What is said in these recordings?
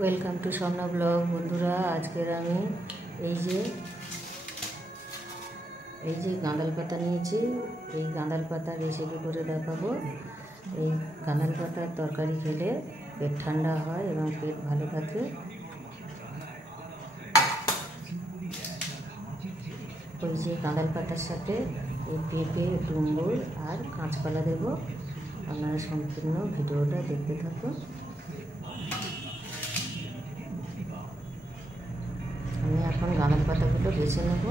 Welcome to Swarna blog. বন্ধুরা, আজকের আমি এই যে গাঁদাল পাতা নিয়েছি। এই গাঁদাল পাতা রেসিপি করে দেখাবো। এই গাঁদাল পাতার তরকারি খেলে পেট ঠান্ডা হয় এবং পেট ভালো থাকে। ওই যে গাঁদাল পাতার সাথে এই পেঁপে, ডুমুর আর কাঁচকলা দেব। আপনারা সম্পূর্ণ ভিডিওটা দেখতে থাকুন। আমি এখন গাঁদাল পাতাগুলো বেছে নেব।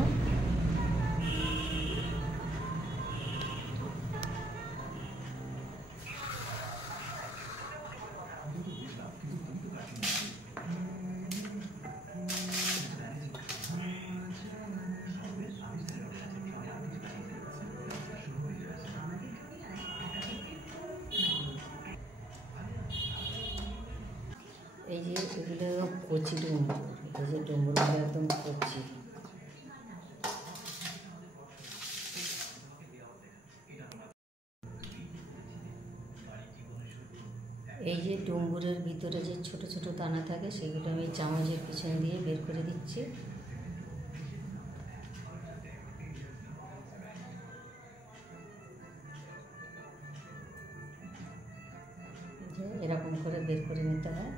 এই যে এগুলো কচি ডুমুর, এই যে ডুমুরগুলো একদম কচি। এই যে ডুমুরের ভিতরে যে ছোট ছোট দানা থাকে সেগুলো আমি চামচের পিছন দিয়ে বের করে দিচ্ছি। এরকম করে বের করে নিতে হয়।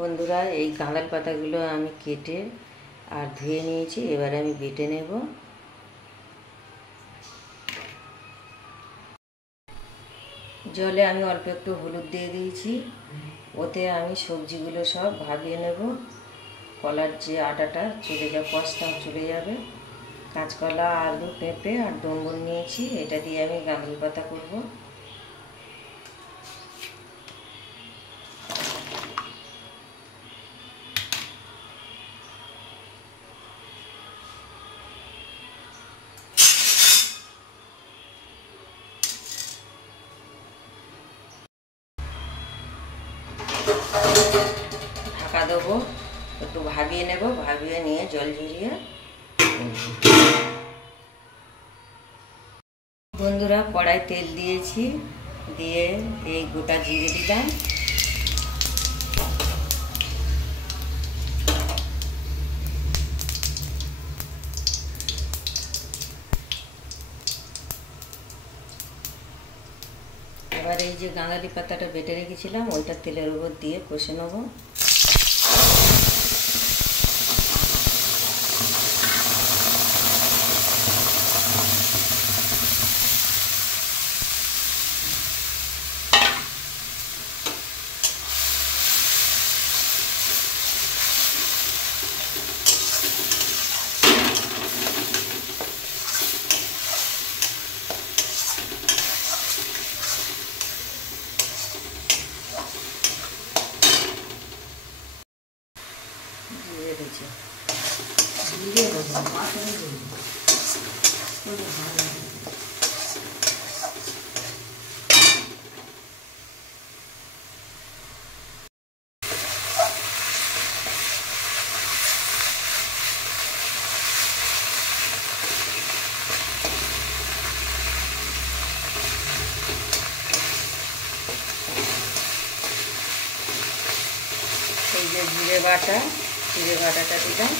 বন্ধুরা, এই গাঁদাল পাতাগুলো আমি কেটে আর ধুয়ে নিয়েছি। এবার আমি বেটে নেব। জলে আমি অল্প একটু হলুদ দিয়ে দিয়েছি। ওতে আমি সবজিগুলো সব ভাবিয়ে নেব। কলার যে আটাটা চলে যাবে, কষটা চলে যাবে। কাঁচকলা, আলু, পেঁপে আর ডুমুর নিয়েছি। এটা দিয়ে আমি গাঁদাল পাতা করব। ঢাকা দেবো, একটু ভাবিয়ে নেব। ভাবিয়ে নিয়ে জল ঝরিয়ে। বন্ধুরা, কড়াই তেল দিয়েছি, দিয়ে এই গোটা জিরে দিলাম। এবার এই যে গাঁদালি পাতাটা বেটে রেখেছিলাম ওইটা তেলের উপর দিয়ে কষে নেব। জিরে দিয়েছি, জিরে দেবো, মাথায় দেবো। এই যে জিরে বাটাটা দিলাম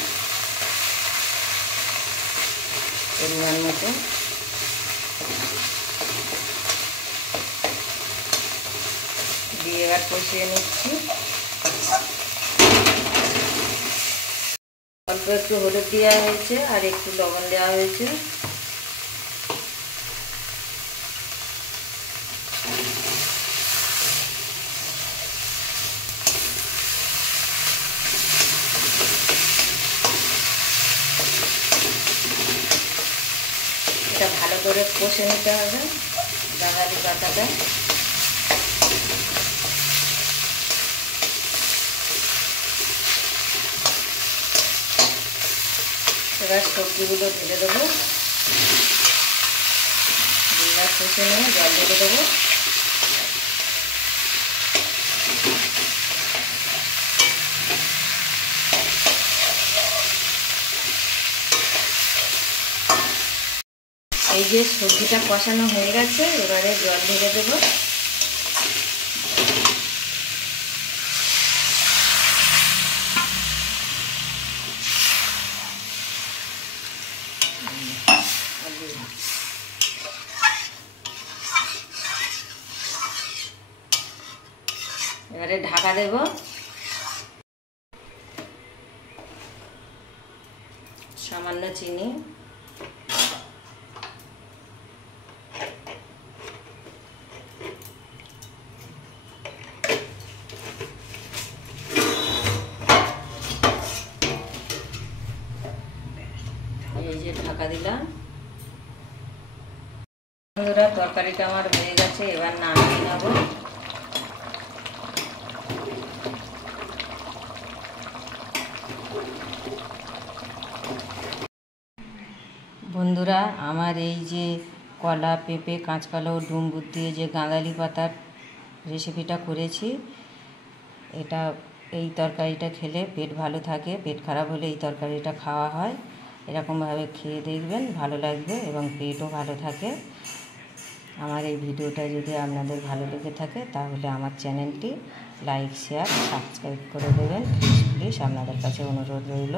পরিমাণ মতো। দিয়ে এবার কষিয়ে নিচ্ছি। অল্প একটু হলুদ দেওয়া হয়েছে আর একটু লবণ দেওয়া হয়েছে। এটা ভালো করে কষে নিতে হবে গাঁদালি পাতাটা। এবার সবজিগুলো ঢেলে দেবো। কষে নিয়ে জল দিয়ে দেবো। এই যে সবজিটা কষানো হয়ে গেছে, এবারে জল ঢেলে দেবো। এবারে ঢাকা দেব। সামান্য চিনি, এই যে ঢাকা দিলাম। বন্ধুরা, তরকারিটা আমার হয়ে গেছে, এবার নামিয়ে নেব। বন্ধুরা, আমার এই যে কলা, পেঁপে, কাঁচকলা ও ডুমুর দিয়ে যে গাঁদালি পাতার রেসিপিটা করেছি, এই তরকারিটা খেলে পেট ভালো থাকে। পেট খারাপ হলে এই তরকারিটা খাওয়া হয়। এরকমভাবে খেয়ে দেখবেন, ভালো লাগবে এবং পেটও ভালো থাকে। আমার এই ভিডিওটা যদি আপনাদের ভালো লেগে থাকে তাহলে আমার চ্যানেলটি লাইক, শেয়ার, সাবস্ক্রাইব করে দেবেন। প্লিজ আপনাদের কাছে অনুরোধ রইল।